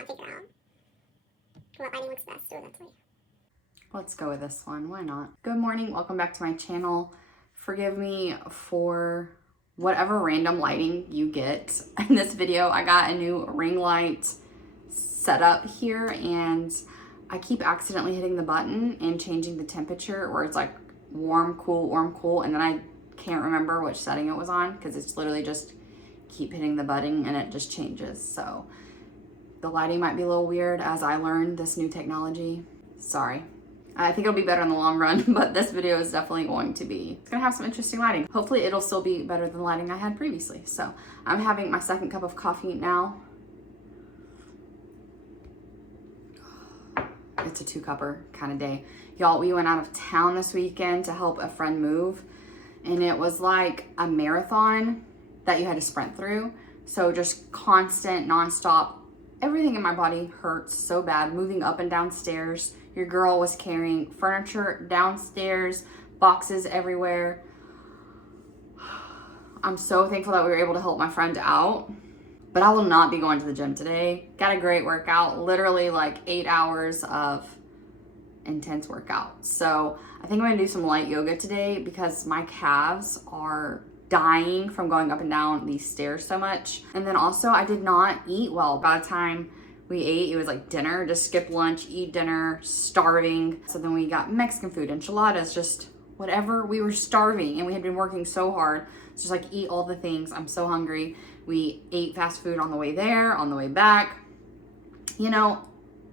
not figure out what lighting works best, or that's way. Let's go with this one. Why not? Good morning. Welcome back to my channel. Forgive me for whatever random lighting you get. In this video, I got a new ring light setup here, and I keep accidentally hitting the button and changing the temperature where it's like warm, cool, and then I can't remember which setting it was on because it's literally just keep hitting the button and it just changes. So the lighting might be a little weird as I learn this new technology. Sorry. I think it'll be better in the long run, but this video is definitely going to be, it's gonna have some interesting lighting. Hopefully it'll still be better than the lighting I had previously. So I'm having my second cup of coffee now. It's a 2-cupper kind of day. Y'all, we went out of town this weekend to help a friend move, and it was like a marathon that you had to sprint through. So just constant, nonstop. Everything in my body hurts so bad, moving up and down stairs. Your girl was carrying furniture downstairs, boxes everywhere. I'm so thankful that we were able to help my friend out, but I will not be going to the gym today. Got a great workout, literally like 8 hours of intense workout. So I think I'm gonna do some light yoga today because my calves are dying from going up and down these stairs so much. And then also I did not eat well. By the time we ate, it was like dinner, just skip lunch, eat dinner, starving. So then we got Mexican food, enchiladas, just whatever. We were starving and we had been working so hard. It's just like eat all the things. I'm so hungry. We ate fast food on the way there, on the way back. You know,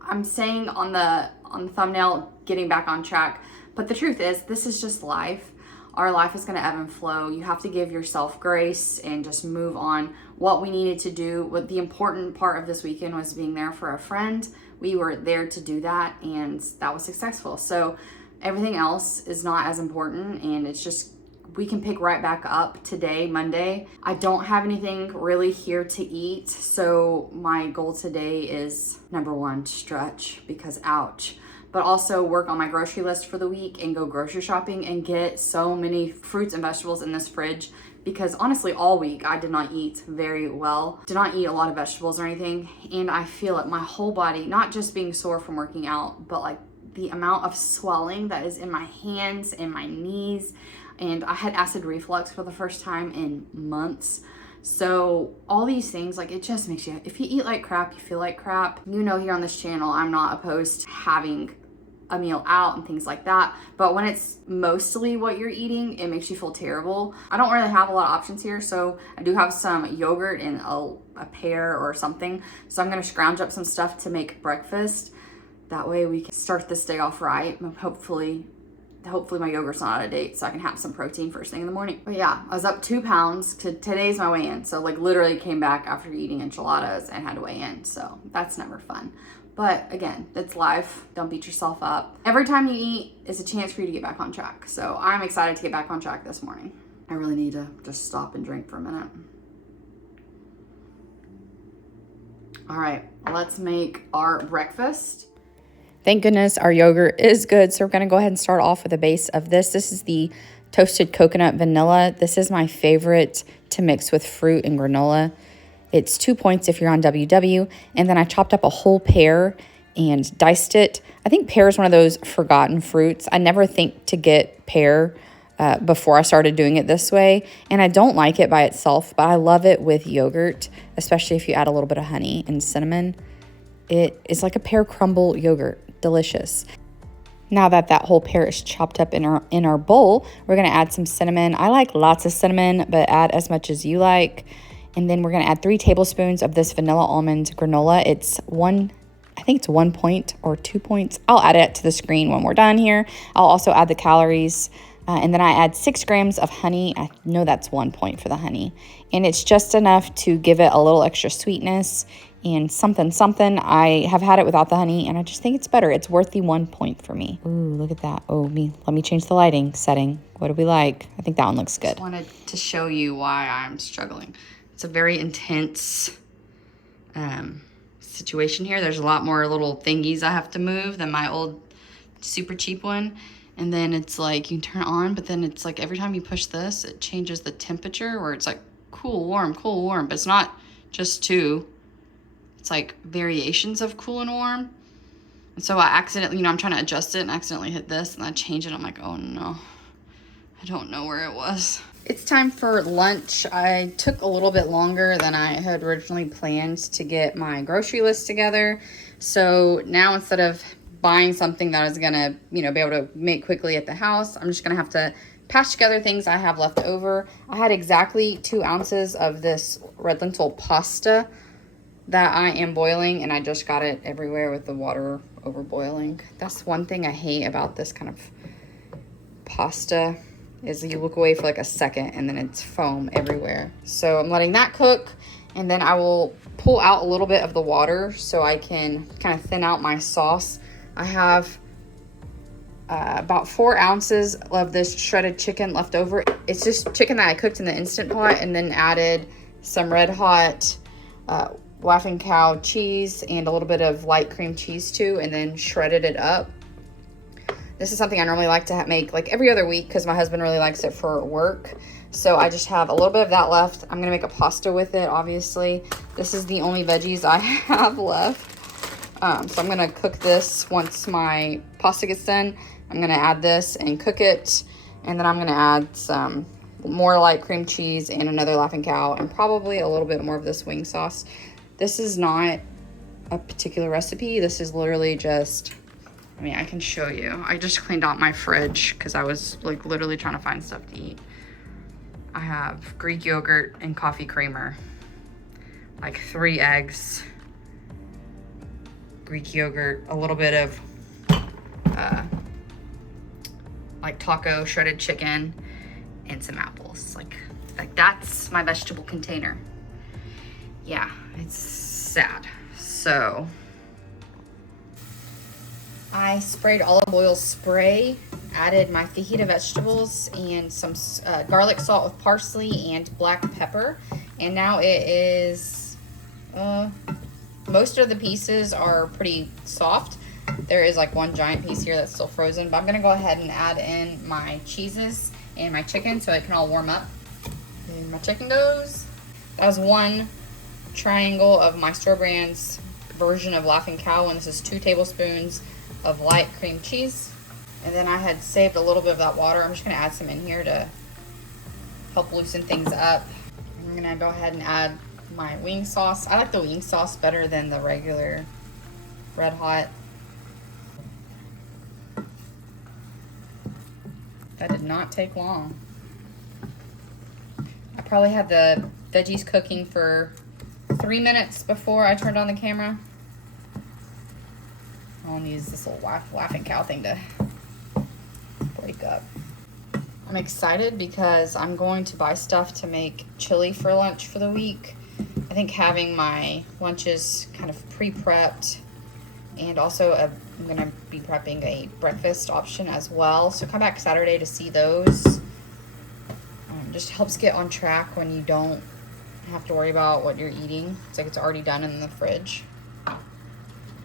I'm saying on the thumbnail, getting back on track, but the truth is this is just life. Our life is gonna ebb and flow. You have to give yourself grace and just move on. What we needed to do, what the important part of this weekend was being there for a friend. We were there to do that, and that was successful. So everything else is not as important, and it's just, we can pick right back up today, Monday. I don't have anything really here to eat, so my goal today is number one, stretch, because ouch. But also work on my grocery list for the week and go grocery shopping and get so many fruits and vegetables in this fridge, because honestly all week I did not eat very well, did not eat a lot of vegetables or anything, and I feel it, my whole body, not just being sore from working out, but like the amount of swelling that is in my hands and my knees, and I had acid reflux for the first time in months. So all these things, like, it just makes you, if you eat like crap, you feel like crap. You know, here on this channel, I'm not opposed to having a meal out and things like that. But when it's mostly what you're eating, it makes you feel terrible. I don't really have a lot of options here. So I do have some yogurt and a pear or something. So I'm going to scrounge up some stuff to make breakfast. That way we can start this day off right. Hopefully my yogurt's not out of date so I can have some protein first thing in the morning. But yeah, I was up 2 pounds. Today's my weigh-in. So like literally came back after eating enchiladas and had to weigh in. So that's never fun. But again, it's life. Don't beat yourself up. Every time you eat is a chance for you to get back on track. So I'm excited to get back on track this morning. I really need to just stop and drink for a minute. All right, let's make our breakfast. Thank goodness our yogurt is good. So we're gonna go ahead and start off with a base of this. This is the toasted coconut vanilla. This is my favorite to mix with fruit and granola. It's 2 points if you're on WW. And then I chopped up a whole pear and diced it. I think pear is one of those forgotten fruits. I never think to get pear before I started doing it this way. And I don't like it by itself, but I love it with yogurt, especially if you add a little bit of honey and cinnamon. It is like a pear crumble yogurt. Delicious. Now that whole pear is chopped up in our bowl, we're going to add some cinnamon. I like lots of cinnamon, but add as much as you like. And then we're going to add 3 tablespoons of this vanilla almond granola. I think it's 1 point or 2 points. I'll add it to the screen when we're done here. I'll also add the calories. And then I add 6 grams of honey. I know that's 1 point for the honey. And it's just enough to give it a little extra sweetness and something. I have had it without the honey, and I just think it's better. It's worth the 1 point for me. Ooh, look at that. Oh, let me change the lighting setting. What do we like? I think that one looks good. Just wanted to show you why I'm struggling. It's a very intense situation here. There's a lot more little thingies I have to move than my old super cheap one. And then it's like you can turn it on, but then it's like every time you push this, it changes the temperature where it's like cool, warm, but it's not just 2. It's like variations of cool and warm. And so I accidentally, I'm trying to adjust it and accidentally hit this and I change it. I'm like, oh no, I don't know where it was. It's time for lunch. I took a little bit longer than I had originally planned to get my grocery list together. So now instead of buying something that I was gonna, be able to make quickly at the house, I'm just gonna have to patch together things I have left over. I had exactly 2 ounces of this red lentil pasta that I am boiling, and I just got it everywhere with the water over boiling. That's one thing I hate about this kind of pasta, is you look away for like a second and then it's foam everywhere. So I'm letting that cook, and then I will pull out a little bit of the water so I can kind of thin out my sauce. I have about 4 ounces of this shredded chicken left over. It's just chicken that I cooked in the Instant Pot and then added some red hot Laughing Cow cheese and a little bit of light cream cheese too, and then shredded it up. This is something I normally like to make like every other week because my husband really likes it for work. So I just have a little bit of that left. I'm gonna make a pasta with it, obviously. This is the only veggies I have left. So I'm gonna cook this once my pasta gets done. I'm gonna add this and cook it. And then I'm gonna add some more light cream cheese and another Laughing Cow and probably a little bit more of this wing sauce. This is not a particular recipe. This is literally just, I can show you. I just cleaned out my fridge because I was like literally trying to find stuff to eat. I have Greek yogurt and coffee creamer, like 3 eggs, Greek yogurt, a little bit of like taco shredded chicken, and some apples. Like that's my vegetable container. Yeah, it's sad. So I sprayed olive oil spray, added my fajita vegetables and some garlic salt with parsley and black pepper. And now it is, most of the pieces are pretty soft. There is like one giant piece here that's still frozen, but I'm gonna go ahead and add in my cheeses and my chicken so it can all warm up. And my chicken goes. That was 1 triangle of my store brand's version of Laughing Cow, and this is 2 tablespoons of light cream cheese. And then I had saved a little bit of that water. I'm just gonna add some in here to help loosen things up. I'm gonna go ahead and add my wing sauce. I like the wing sauce better than the regular Red Hot. That did not take long. I probably had the veggies cooking for 3 minutes before I turned on the camera. I'll use this little Laughing Cow thing to break up. I'm excited because I'm going to buy stuff to make chili for lunch for the week. I think having my lunches kind of pre-prepped, and also I'm going to be prepping a breakfast option as well. So come back Saturday to see those. Just helps get on track when you don't have to worry about what you're eating. It's like it's already done in the fridge.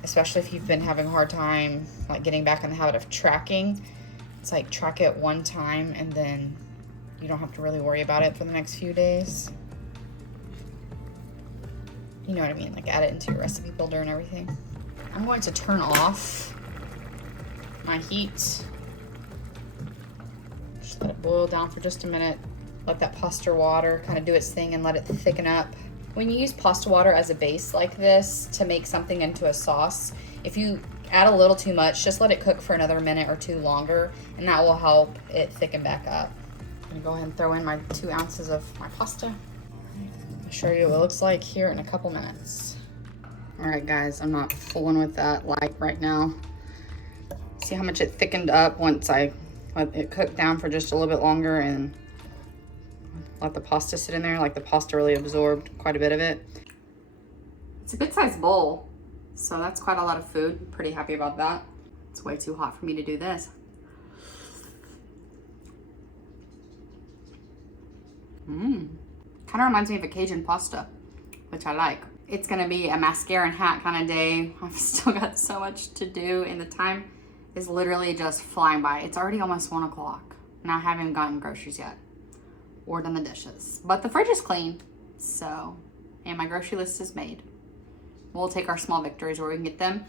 Especially if you've been having a hard time like getting back in the habit of tracking. It's like track it one time and then you don't have to really worry about it for the next few days. You know what I mean? Like add it into your recipe builder and everything. I'm going to turn off my heat. Just let it boil down for just a minute. Let that pasta water kind of do its thing and let it thicken up. When you use pasta water as a base like this to make something into a sauce, if you add a little too much, just let it cook for another minute or 2 longer, and that will help it thicken back up. I'm gonna go ahead and throw in my 2 ounces of my pasta. I'll show you what it looks like here in a couple minutes. All right, guys, I'm not fooling with that light right now. See how much it thickened up once I let it cook down for just a little bit longer and let the pasta sit in there. Like the pasta really absorbed quite a bit of it. It's a good sized bowl, so that's quite a lot of food. Pretty happy about that. It's way too hot for me to do this. Kind of reminds me of a Cajun pasta, which I like. It's gonna be a mascara and hat kind of day. I've still got so much to do and the time is literally just flying by. It's already almost 1 o'clock and I haven't even gotten groceries yet or done the dishes. But the fridge is clean, so, and my grocery list is made. We'll take our small victories where we can get them.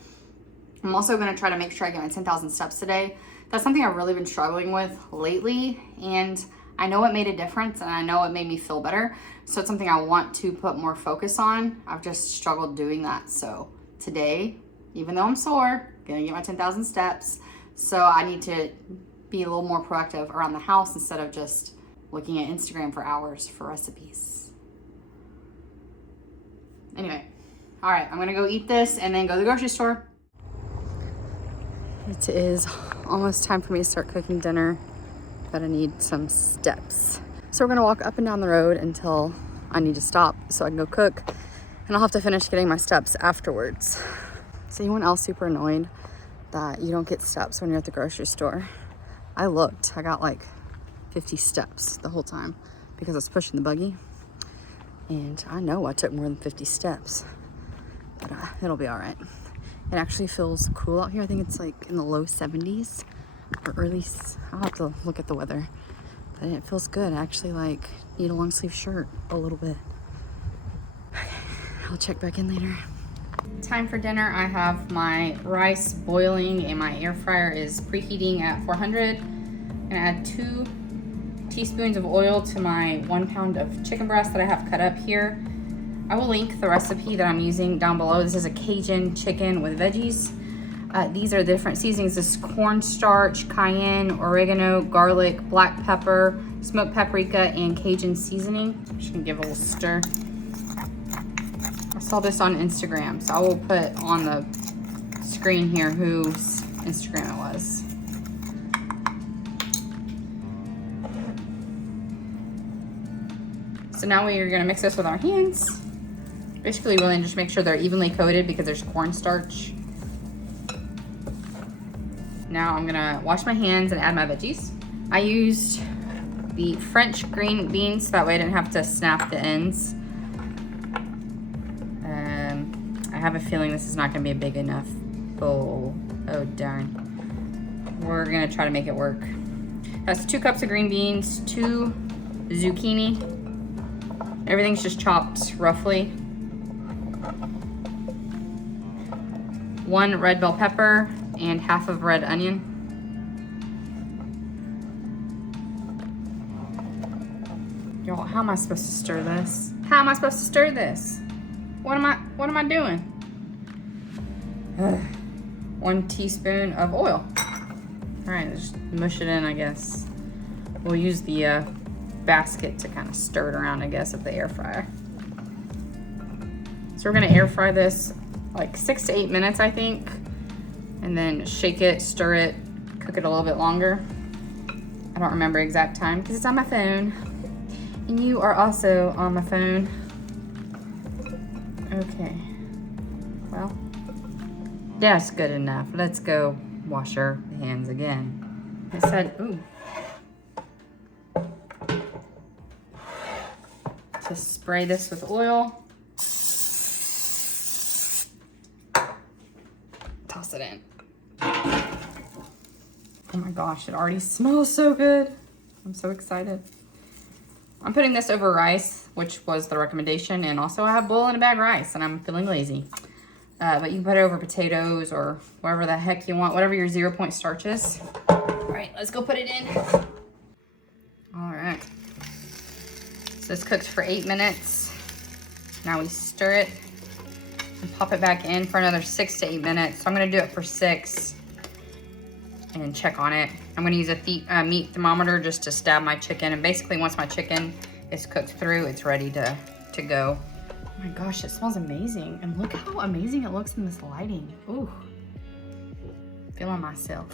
I'm also gonna try to make sure I get my 10,000 steps today. That's something I've really been struggling with lately, and I know it made a difference and I know it made me feel better. So it's something I want to put more focus on. I've just struggled doing that. So today, even though I'm sore, gonna get my 10,000 steps. So I need to be a little more proactive around the house instead of just looking at Instagram for hours for recipes. Anyway, all right, I'm gonna go eat this and then go to the grocery store. It is almost time for me to start cooking dinner, but I need some steps. So we're gonna walk up and down the road until I need to stop so I can go cook, and I'll have to finish getting my steps afterwards. Is anyone else super annoyed that you don't get steps when you're at the grocery store? I looked, I got like 50 steps the whole time because I was pushing the buggy, and I know I took more than 50 steps, but it'll be all right. It actually feels cool out here. I think it's like in the low 70s or early, I'll have to look at the weather, but it feels good. I actually like need a long sleeve shirt a little bit. Okay, I'll check back in later. Time for dinner. I have my rice boiling and my air fryer is preheating at 400. I'm gonna add 2 teaspoons of oil to my 1 pound of chicken breast that I have cut up here. I will link the recipe that I'm using down below. This is a Cajun chicken with veggies. These are different seasonings. This is cornstarch, cayenne, oregano, garlic, black pepper, smoked paprika, and Cajun seasoning. I'm just gonna give it a little stir. I saw this on Instagram, so I will put on the screen here whose Instagram it was. So now we are gonna mix this with our hands. Basically, really just make sure they're evenly coated because there's cornstarch. Now I'm gonna wash my hands and add my veggies. I used the French green beans, so that way I didn't have to snap the ends. I have a feeling this is not gonna be a big enough bowl. Oh darn. We're gonna try to make it work. That's 2 cups of green beans, 2 zucchini. Everything's just chopped roughly. 1 red bell pepper and half of red onion. Y'all, how am I supposed to stir this? How am I supposed to stir this? What am I doing? 1 teaspoon of oil. All right, just mush it in, I guess. We'll use the basket to kind of stir it around, I guess, of the air fryer. So we're gonna air fry this like 6 to 8 minutes, I think, and then shake it, stir it, cook it a little bit longer. I don't remember exact time because it's on my phone, and you are also on my phone. Okay, well, that's good enough. Let's go wash our hands again. I said, ooh. Just spray this with oil. Toss it in. Oh my gosh, it already smells so good. I'm so excited. I'm putting this over rice, which was the recommendation, and also I have boil in a bag rice, and I'm feeling lazy. But you can put it over potatoes or whatever the heck you want, whatever your 0 point starch is. All right, let's go put it in. All right. So this cooks for 8 minutes. Now we stir it and pop it back in for another 6 to 8 minutes. So I'm gonna do it for 6 and check on it. I'm gonna use a meat thermometer just to stab my chicken. And basically once my chicken is cooked through, it's ready to go. Oh my gosh, it smells amazing. And look how amazing it looks in this lighting. Ooh, feeling myself.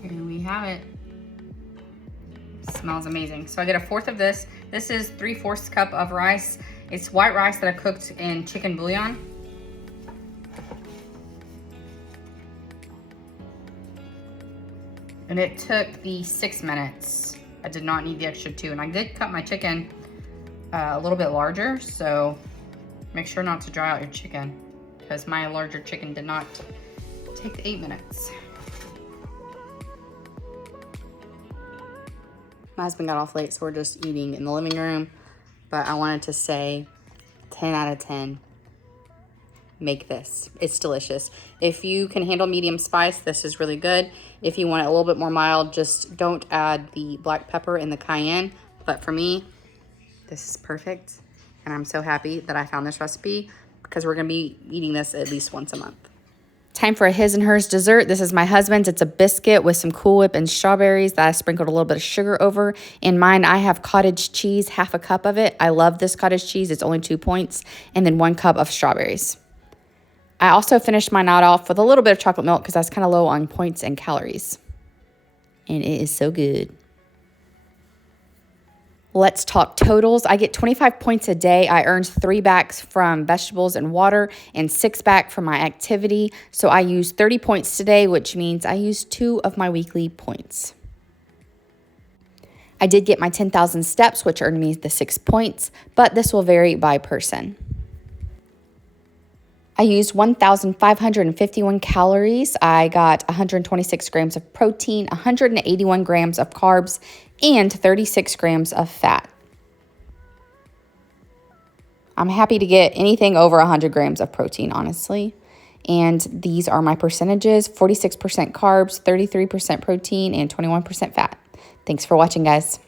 Here we have it. Smells amazing. So I get 1/4 of this. This is 3/4 cup of rice. It's white rice that I cooked in chicken bouillon. And it took the 6 minutes. I did not need the extra 2. And I did cut my chicken a little bit larger, so make sure not to dry out your chicken because my larger chicken did not take the 8 minutes. My husband got off late, so we're just eating in the living room. But I wanted to say 10 out of 10. make this. It's delicious. If you can handle medium spice, this is really good. If you want it a little bit more mild, just don't add the black pepper and the cayenne. But for me, this is perfect. And I'm so happy that I found this recipe because we're gonna be eating this at least once a month. Time for a his and hers dessert. This is my husband's. It's a biscuit with some Cool Whip and strawberries that I sprinkled a little bit of sugar over. In mine, I have cottage cheese, half a cup of it. I love this cottage cheese. It's only 2 points. And then 1 cup of strawberries. I also finished mine out off with a little bit of chocolate milk because I was kind of low on points and calories. And it is so good. Let's talk totals. I get 25 points a day. I earned 3 back from vegetables and water and 6 back from my activity. So I used 30 points today, which means I used 2 of my weekly points. I did get my 10,000 steps, which earned me the 6 points, but this will vary by person. I used 1,551 calories. I got 126 grams of protein, 181 grams of carbs, and 36 grams of fat. I'm happy to get anything over 100 grams of protein, honestly. And these are my percentages: 46% carbs, 33% protein, and 21% fat. Thanks for watching, guys.